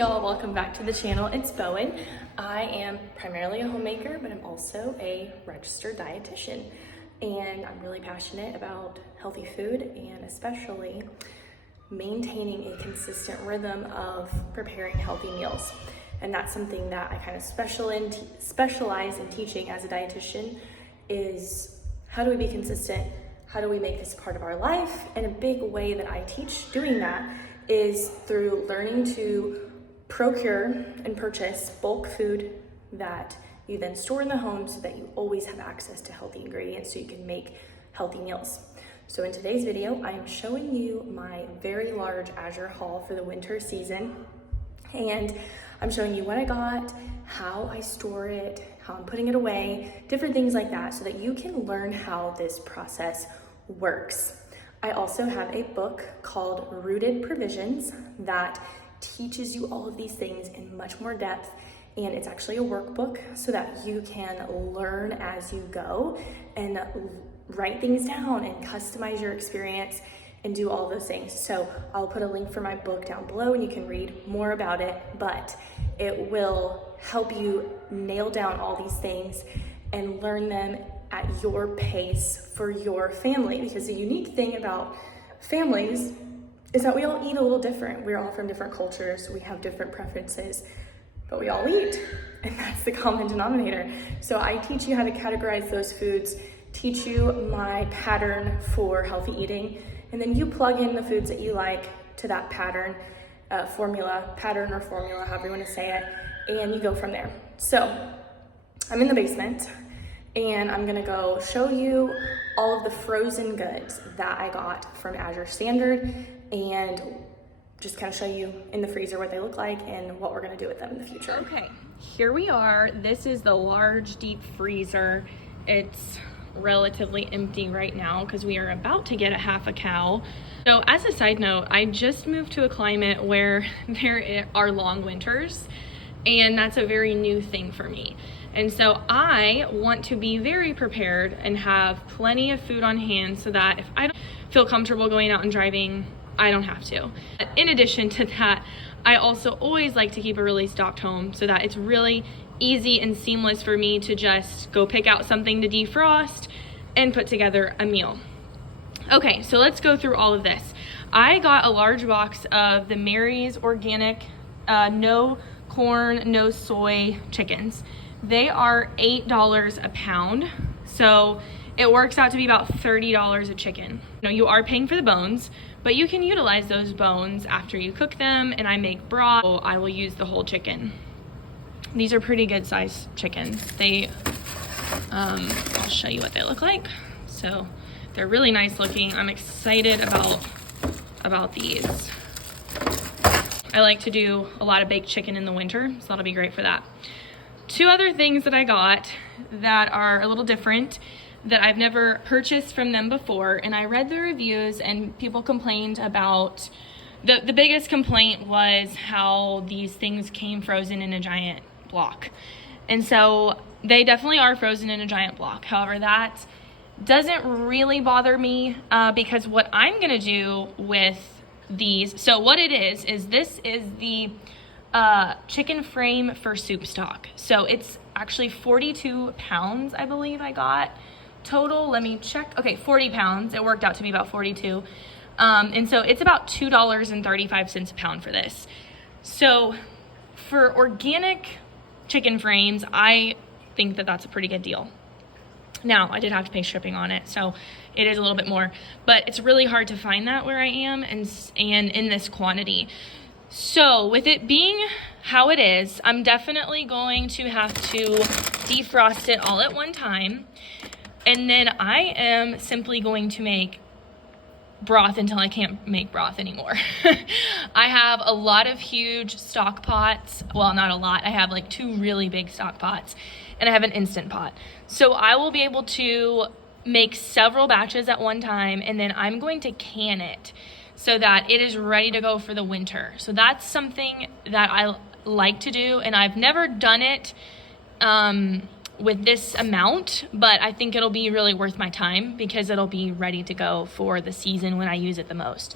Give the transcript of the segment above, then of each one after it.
y'all, welcome back to the channel. It's Bowen. I am primarily a homemaker, but I'm also a registered dietitian. And I'm really passionate about healthy food and especially maintaining a consistent rhythm of preparing healthy meals. And that's something that I kind of specialize in teaching as a dietitian is how do we be consistent? How do we make this part of our life? And a big way that I teach doing that is through learning to procure and purchase bulk food that you then store in the home so that you always have access to healthy ingredients so you can make healthy meals. So in today's video, I am showing you my very large Azure haul for the winter season. And I'm showing you what I got, how I store it, how I'm putting it away, different things like that so that you can learn how this process works. I also have a book called Rooted Provisions that teaches you all of these things in much more depth, and it's actually a workbook so that you can learn as you go and write things down and customize your experience and do all those things. So I'll put a link for my book down below and you can read more about it, but it will help you nail down all these things and learn them at your pace for your family. Because the unique thing about families is that we all eat a little different. We're all from different cultures, we have different preferences, but we all eat, and that's the common denominator. So I teach you how to categorize those foods, teach you my pattern for healthy eating, and then you plug in the foods that you like to that pattern, pattern or formula, however you want to say it, and you go from there. So I'm in the basement, and I'm gonna go show you all of the frozen goods that I got from Azure Standard and just kind of show you in the freezer what they look like and what we're gonna do with them in the future. Okay, here we are. This is the large deep freezer. It's relatively empty right now because we are about to get a half a cow. So as a side note, I just moved to a climate where there are long winters, and that's a very new thing for me. And so I want to be very prepared and have plenty of food on hand so that if I don't feel comfortable going out and driving, I don't have to. In addition to that, I also always like to keep a really stocked home so that it's really easy and seamless for me to just go pick out something to defrost and put together a meal. Okay, so let's go through all of this. I got a large box of the Mary's organic, no corn, no soy chickens. They are $8 a pound, so it works out to be about $30 a chicken. You are paying for the bones, but you can utilize those bones after you cook them, and I make broth, so I will use the whole chicken. These are pretty good sized chickens. I'll show you what they look like. So they're really nice looking. I'm excited about these. I like to do a lot of baked chicken in the winter, so that'll be great for that. Two other things that I got that are a little different that I've never purchased from them before, and I read the reviews and people complained about, the biggest complaint was how these things came frozen in a giant block. And so they definitely are frozen in a giant block. However, that doesn't really bother me because what I'm gonna do with these, so what it is this is the chicken frame for soup stock. So it's actually 42 pounds, I believe I got total. Let me check. Okay, 40 pounds. It worked out to be about 42. And so it's about $2.35 a pound for this. So for organic chicken frames, I think that that's a pretty good deal. Now, I did have to pay shipping on it, so it is a little bit more, but it's really hard to find that where I am and in this quantity. So with it being how it is, I'm definitely going to have to defrost it all at one time. And then I am simply going to make broth until I can't make broth anymore. I have a lot of huge stock pots. Well, not a lot. I have like 2 really big stock pots, and I have an Instant Pot. So I will be able to make several batches at one time, and then I'm going to can it so that it is ready to go for the winter. So that's something that I like to do, and I've never done it with this amount, but I think it'll be really worth my time because it'll be ready to go for the season when I use it the most.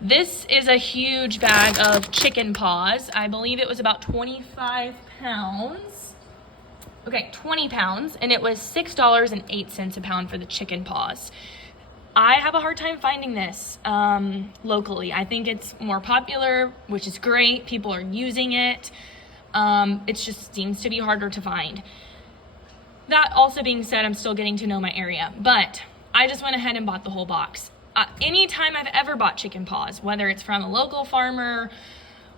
This is a huge bag of chicken paws. I believe it was about 25 pounds. Okay, 20 pounds, and it was $6.08 a pound for the chicken paws. I have a hard time finding this locally. I think it's more popular, which is great. People are using it. It just seems to be harder to find. That also being said, I'm still getting to know my area, but I just went ahead and bought the whole box. Anytime I've ever bought chicken paws, whether it's from a local farmer,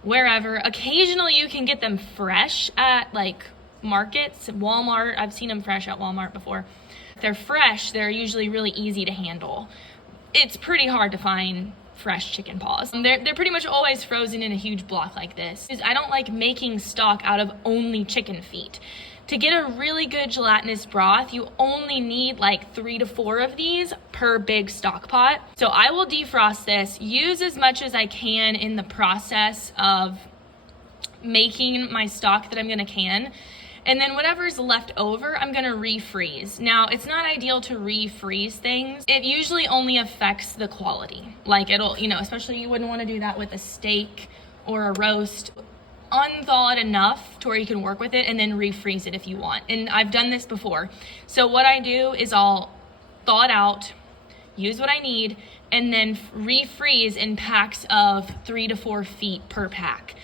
wherever, occasionally you can get them fresh at like markets, Walmart. I've seen them fresh at Walmart before. If they're fresh, they're usually really easy to handle. It's pretty hard to find fresh chicken paws. They're pretty much always frozen in a huge block like this. I don't like making stock out of only chicken feet. To get a really good gelatinous broth, you only need like 3 to 4 of these per big stock pot. So I will defrost this, use as much as I can in the process of making my stock that I'm gonna can. And then whatever's left over, I'm gonna refreeze. Now, it's not ideal to refreeze things. It usually only affects the quality. Like it'll, especially you wouldn't wanna do that with a steak or a roast. Unthaw it enough to where you can work with it and then refreeze it if you want. And I've done this before. So what I do is I'll thaw it out, use what I need, and then refreeze in packs of 3 to 4 feet per pack.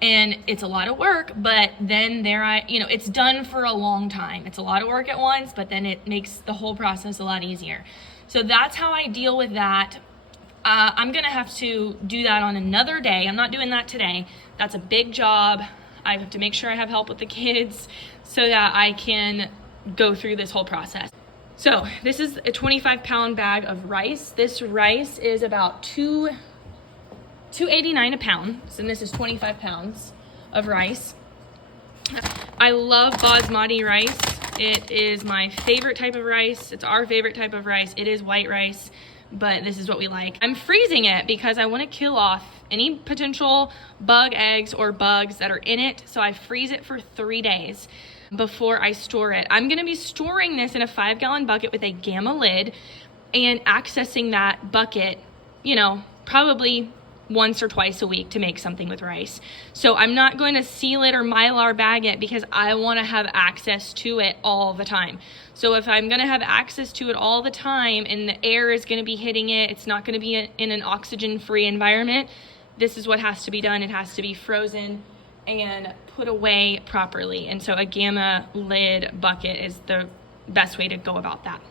And it's a lot of work, but then it's done for a long time. It's a lot of work at once, but then it makes the whole process a lot easier. So that's how I deal with that. I'm gonna have to do that on another day. I'm not doing that today. That's a big job. I have to make sure I have help with the kids so that I can go through this whole process. So this is a 25-pound bag of rice. This rice is about $2.89 a pound. So this is 25 pounds of rice. I love basmati rice. It is my favorite type of rice. It's our favorite type of rice. It is white rice, but this is what we like. I'm freezing it because I want to kill off any potential bug eggs or bugs that are in it. So I freeze it for 3 days before I store it. I'm gonna be storing this in a 5-gallon bucket with a Gamma lid and accessing that bucket, probably once or twice a week to make something with rice. So I'm not going to seal it or Mylar bag it because I want to have access to it all the time. So if I'm going to have access to it all the time and the air is going to be hitting it, it's not going to be in an oxygen-free environment, this is what has to be done. It has to be frozen and put away properly. And so a Gamma lid bucket is the best way to go about that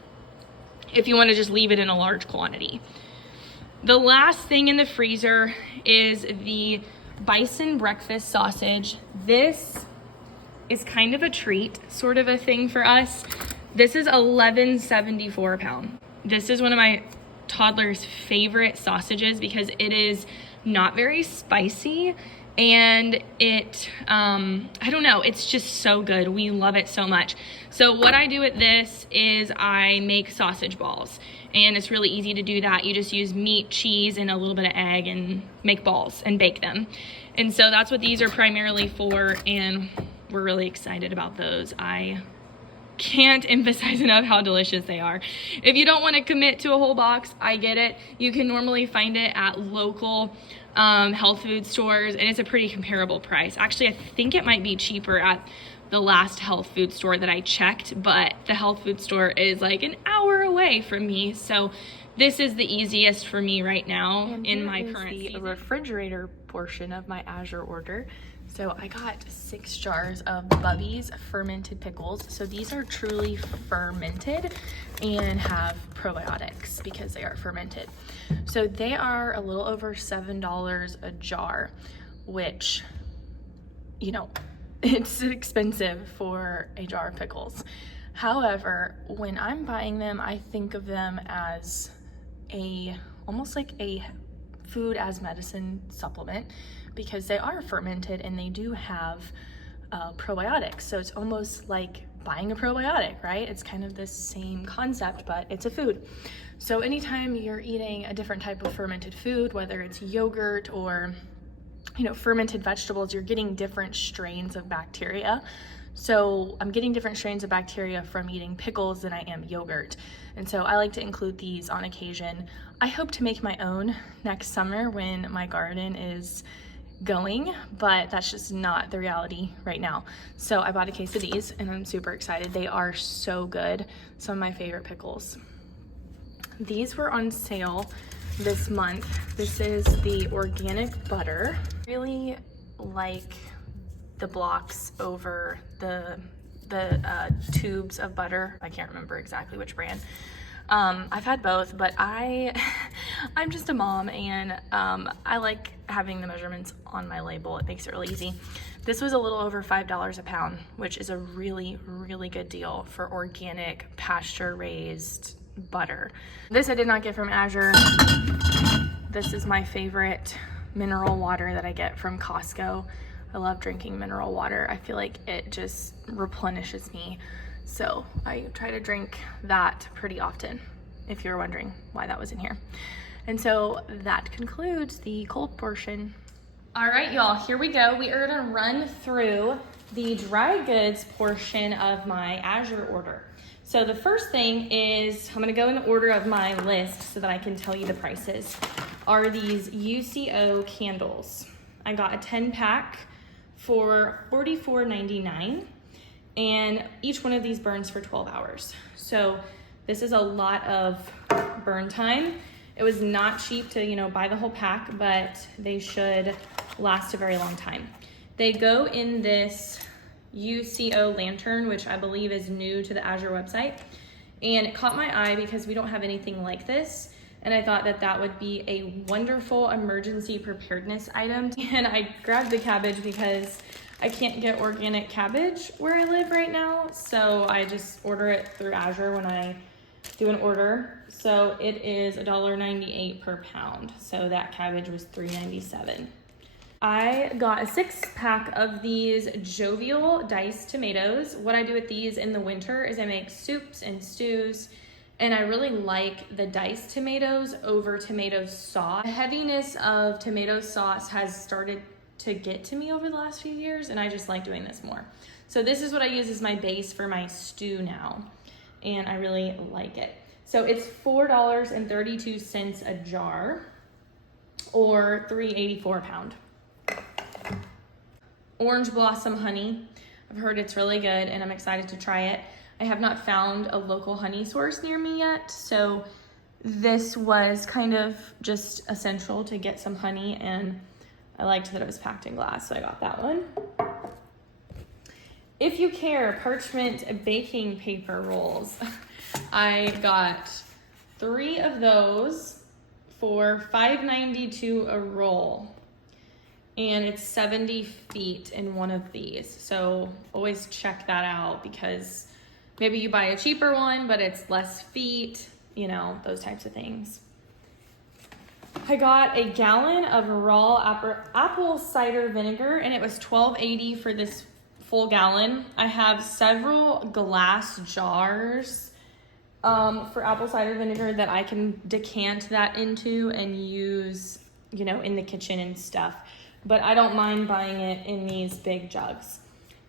if you want to just leave it in a large quantity. The last thing in the freezer is the bison breakfast sausage. This is kind of a treat, sort of a thing for us. This is $11.74 a pound. This is one of my toddler's favorite sausages because it is not very spicy and it, I don't know, it's just so good. We love it so much. So what I do with this is I make sausage balls. And it's really easy to do that. You just use meat, cheese, and a little bit of egg and make balls and bake them. And so that's what these are primarily for, and we're really excited about those. I can't emphasize enough how delicious they are. If you don't want to commit to a whole box, I get it. You can normally find it at local health food stores, and it's a pretty comparable price. Actually, I think it might be cheaper at the last health food store that I checked, but the health food store is like an hour away from me. So this is the easiest for me right now in my current season. The refrigerator portion of my Azure order. So I got 6 jars of Bubby's fermented pickles. So these are truly fermented and have probiotics because they are fermented. So they are a little over $7 a jar, which, it's expensive for a jar of pickles. However, when I'm buying them, I think of them as almost like a food as medicine supplement because they are fermented and they do have probiotics. So it's almost like buying a probiotic, right? It's kind of the same concept, but it's a food. So anytime you're eating a different type of fermented food, whether it's yogurt or fermented vegetables, you're getting different strains of bacteria. So I'm getting different strains of bacteria from eating pickles than I am yogurt. And so I like to include these on occasion. I hope to make my own next summer when my garden is going, but that's just not the reality right now. So I bought a case of these and I'm super excited. They are so good. Some of my favorite pickles. These were on sale this month. This is the organic butter. Really like the blocks over the tubes of butter. I can't remember exactly which brand. I've had both, but I'm just a mom, and I like having the measurements on my label. It makes it really easy. This was a little over $5 a pound, which is a really, really good deal for organic pasture-raised butter. This I did not get from Azure. This is my favorite mineral water that I get from Costco. I love drinking mineral water. I feel like it just replenishes me. So I try to drink that pretty often, if you're wondering why that was in here. And so that concludes the cold portion. All right, y'all, here we go. We are gonna run through the dry goods portion of my Azure order. So the first thing is, I'm gonna go in the order of my list so that I can tell you the prices, are these UCO candles. I got a 10 pack for $44.99, and each one of these burns for 12 hours. So this is a lot of burn time. It was not cheap to, buy the whole pack, but they should last a very long time. They go in this UCO lantern, which I believe is new to the Azure website. And it caught my eye because we don't have anything like this. And I thought that that would be a wonderful emergency preparedness item. And I grabbed the cabbage because I can't get organic cabbage where I live right now. So I just order it through Azure when I do an order. So it is $1.98 per pound. So that cabbage was $3.97. I got a 6-pack of these Jovial diced tomatoes. What I do with these in the winter is I make soups and stews, and I really like the diced tomatoes over tomato sauce. The heaviness of tomato sauce has started to get to me over the last few years, and I just like doing this more. So this is what I use as my base for my stew now, and I really like it. So it's $4.32 a jar, or $3.84 a pound. Orange blossom honey. I've heard it's really good and I'm excited to try it. I have not found a local honey source near me yet, so this was kind of just essential to get some honey, and I liked that it was packed in glass, so I got that one. If you care, parchment baking paper rolls. I got 3 of those for $5.92 a roll. And it's 70 feet in one of these. So always check that out, because maybe you buy a cheaper one, but it's less feet, those types of things. I got a gallon of raw apple cider vinegar, and it was $12.80 for this full gallon. I have several glass jars for apple cider vinegar that I can decant that into and use, in the kitchen and stuff. But I don't mind buying it in these big jugs.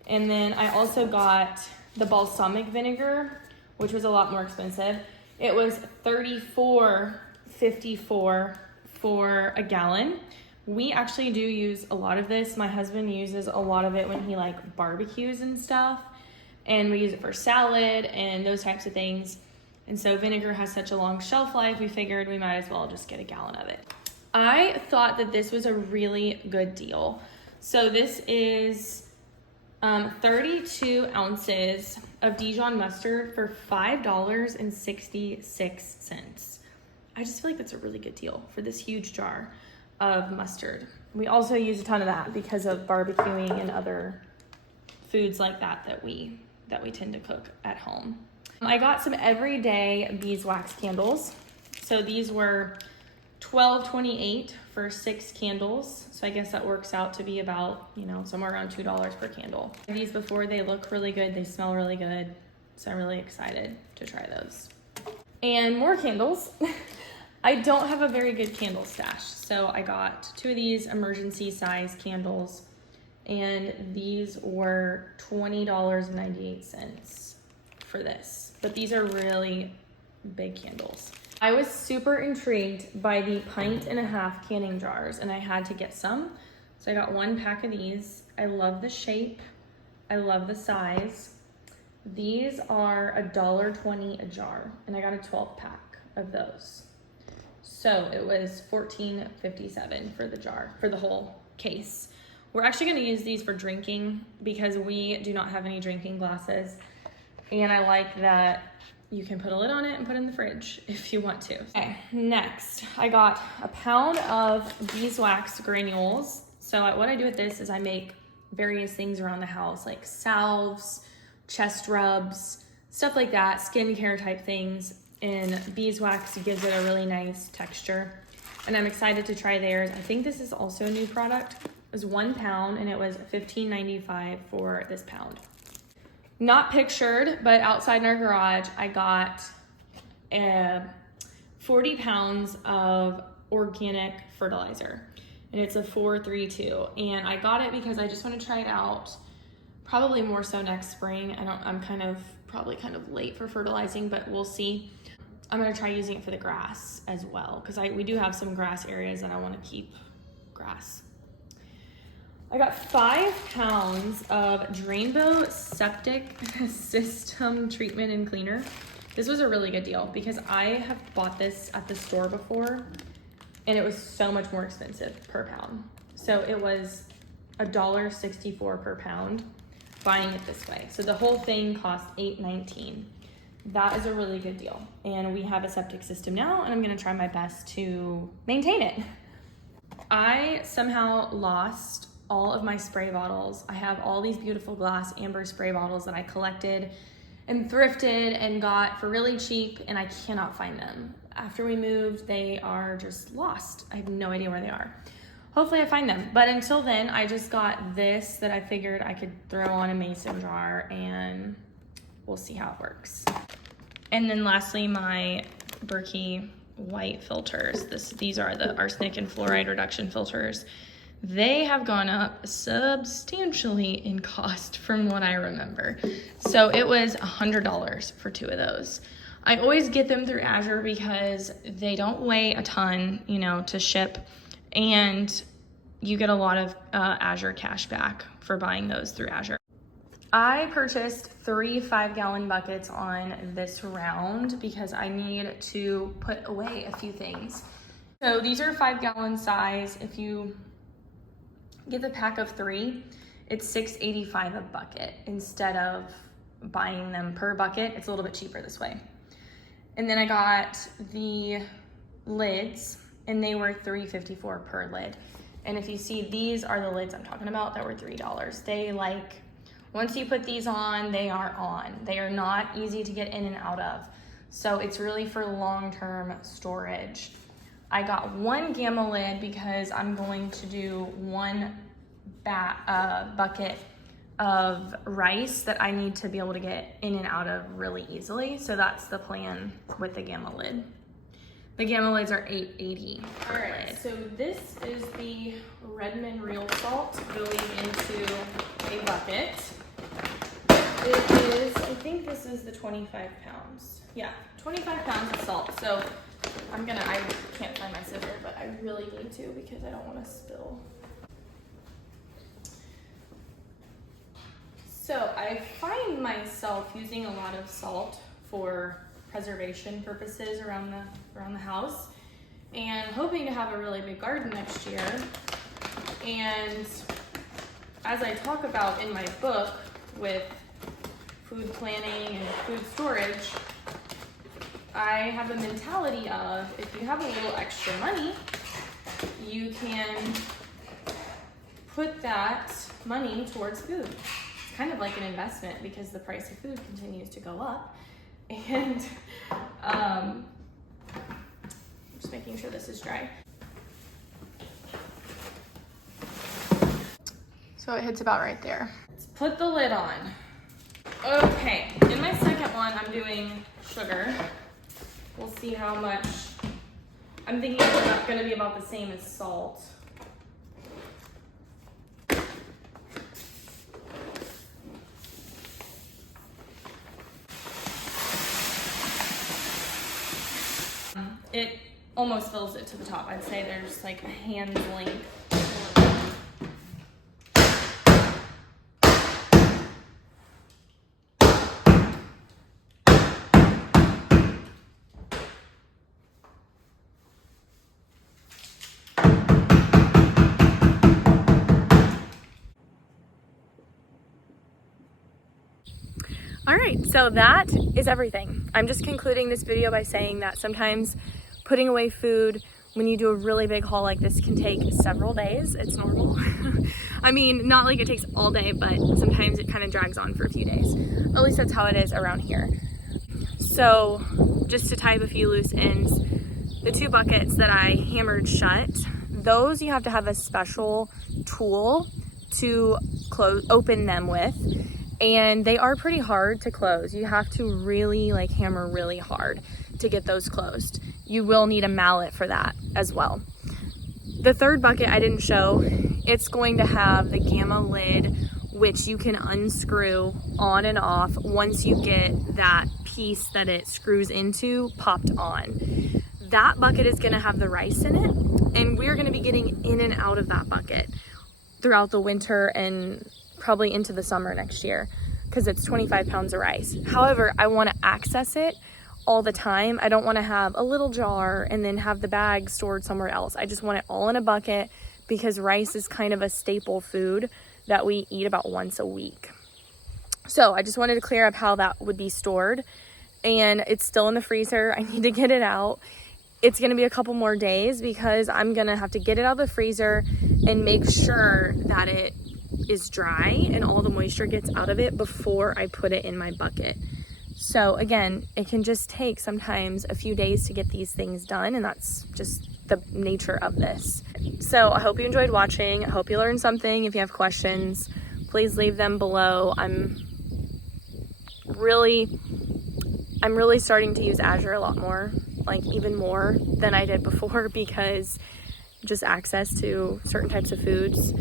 And then I also got the balsamic vinegar, which was a lot more expensive. It was $34.54 for a gallon. We actually do use a lot of this. My husband uses a lot of it when he barbecues and stuff. And we use it for salad and those types of things. And so vinegar has such a long shelf life, we figured we might as well just get a gallon of it. I thought that this was a really good deal. So this is 32 ounces of Dijon mustard for $5.66. I just feel like that's a really good deal for this huge jar of mustard. We also use a ton of that because of barbecuing and other foods like that we tend to cook at home. I got some everyday beeswax candles. So these were $12.28 for 6 candles. So I guess that works out to be about, somewhere around $2 per candle. These before, they look really good. They smell really good. So I'm really excited to try those. And more candles. I don't have a very good candle stash. So I got 2 of these emergency size candles. and these were $20.98 for this. But these are really big candles. I was super intrigued by the 1.5 canning jars, and I had to get some. So I got 1 pack of these. I love the shape. I love the size. These are $1.20 a jar, and I got a 12 pack of those. So it was $14.57 for the jar, for the whole case. We're actually gonna use these for drinking because we do not have any drinking glasses. And I like that you can put a lid on it and put it in the fridge if you want to. Okay, next, I got a pound of beeswax granules. So what I do with this is I make various things around the house, like salves, chest rubs, stuff like that, skincare type things. And beeswax gives it a really nice texture. And I'm excited to try theirs. I think this is also a new product. It was 1 pound and it was $15.95 for this pound. Not pictured, but outside in our garage, I got 40 pounds of organic fertilizer. And it's a 432. And I got it because I just want to try it out. Probably more so next spring. I'm probably kind of late for fertilizing, but we'll see. I'm gonna try using it for the grass as well, because we do have some grass areas that I want to keep grass. I got 5 pounds of Drainbow septic system treatment and cleaner. This was a really good deal because I have bought this at the store before and it was so much more expensive per pound. So it was $1.64 per pound buying it this way. So the whole thing cost $8.19. That is a really good deal. And we have a septic system now and I'm gonna try my best to maintain it. I somehow lost all of my spray bottles. I have all these beautiful glass amber spray bottles that I collected and thrifted and got for really cheap, and I cannot find them. After we moved, they are just lost. I have no idea where they are. Hopefully I find them. But until then, I just got this that I figured I could throw on a mason jar and we'll see how it works. And then lastly, my Berkey white filters. These are the arsenic and fluoride reduction filters. They have gone up substantially in cost from what I remember. So it was $100 for 2 of those. I always get them through Azure because they don't weigh a ton, to ship, and you get a lot of Azure cash back for buying those through Azure. I purchased 3 5-gallon buckets on this round because I need to put away a few things. So these are 5-gallon size. If you get the pack of 3, it's $6.85 a bucket instead of buying them per bucket. It's a little bit cheaper this way. And then I got the lids and they were $3.54 per lid. And if you see, these are the lids I'm talking about that were $3. Once you put these on, they are on. They are not easy to get in and out of. So it's really for long-term storage. I got 1 gamma lid because I'm going to do 1 bucket of rice that I need to be able to get in and out of really easily. So that's the plan with the gamma lid. The gamma lids are $8.80 per lid. So this is the Redmond real salt going into a bucket. It is, I think this is the 25 pounds. Yeah, 25 pounds of salt. So I can't find my scissor, but I really need to because I don't want to spill. So I find myself using a lot of salt for preservation purposes around the house, and hoping to have a really big garden next year. And as I talk about in my book with food planning and food storage, I have a mentality of, if you have a little extra money, you can put that money towards food. It's kind of like an investment because the price of food continues to go up. And I'm just making sure this is dry. So it hits about right there. Let's put the lid on. Okay, in my second one, I'm doing sugar. We'll see how much. I'm thinking it's not gonna be about the same as salt. it almost fills it to the top. I'd say there's like a hand's length. All right, so that is everything. I'm just concluding this video by saying that sometimes putting away food when you do a really big haul like this can take several days. It's normal. I mean, not like it takes all day, but sometimes it kind of drags on for a few days. At least that's how it is around here. So just to tie up a few loose ends, the 2 buckets that I hammered shut, those you have to have a special tool to open them with. And they are pretty hard to close. You have to really like hammer really hard to get those closed. You will need a mallet for that as well. The 3rd bucket I didn't show, it's going to have the gamma lid, which you can unscrew on and off once you get that piece that it screws into popped on. That bucket is gonna have the rice in it, and we're gonna be getting in and out of that bucket throughout the winter and probably into the summer next year, because it's 25 pounds of rice. However, I want to access it all the time. I don't want to have a little jar and then have the bag stored somewhere else. I just want it all in a bucket because rice is kind of a staple food that we eat about once a week. So I just wanted to clear up how that would be stored, and it's still in the freezer. I need to get it out. It's going to be a couple more days because I'm going to have to get it out of the freezer and make sure that it is dry and all the moisture gets out of it before I put it in my bucket. So again, it can just take sometimes a few days to get these things done, and that's just the nature of this. So I hope you enjoyed watching. I hope you learned something. If you have questions, please leave them below. I'm really starting to use Azure a lot more, like even more than I did before, because just access to certain types of foods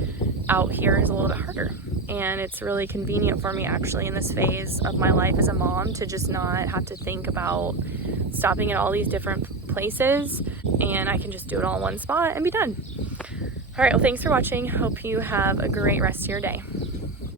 out here is a little bit harder. And it's really convenient for me actually in this phase of my life as a mom to just not have to think about stopping at all these different places, and I can just do it all in one spot and be done. All right, well, thanks for watching. Hope you have a great rest of your day.